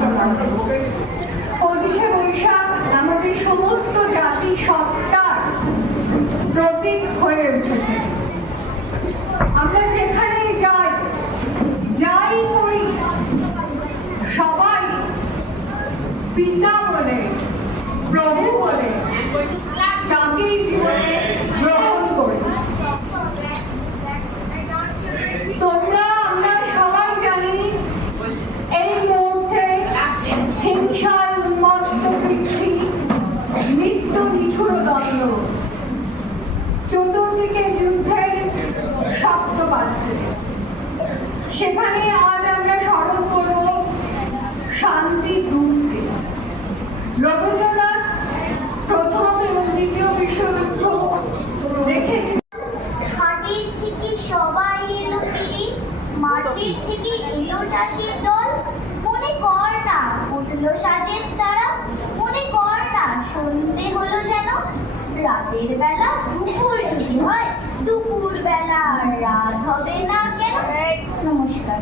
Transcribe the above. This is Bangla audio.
যাত্রা। 25শে বৈশাখ আমাদের সমস্ত জাতি সত্তার প্রতীক হয়ে উঠেছে। আমরা যেখানে যাই করি, সবাই পিতা বলে, প্রভু বলে তাকেই জীবনে গ্রহণ করি। আমরা সবাই জানি এই মুহূর্তে হিংসায় উন্মত্ত পৃথিবী, নিত্য নিঠুর দ্বন্দ্ব, চতুর্দিকে যুদ্ধের শব্দ পাচ্ছে। সেখানে আজ আমরা স্মরণ করব শান্তি দূতকে। রবীন্দ্রনাথ প্রথম এবং দ্বিতীয় বিশ্বযুদ্ধ দেখেছেন। হাটির থেকে সবাই এলো ফিরি, মাটির থেকে এলো চাষির দল। মনে কর না উঠলো সাজের তারা, মনে কর না সন্ধে হলো যেন। রাতের বেলা দুপুর যদি হয়, দুপুর বেলা রাত হবে না কেন? নমস্কার।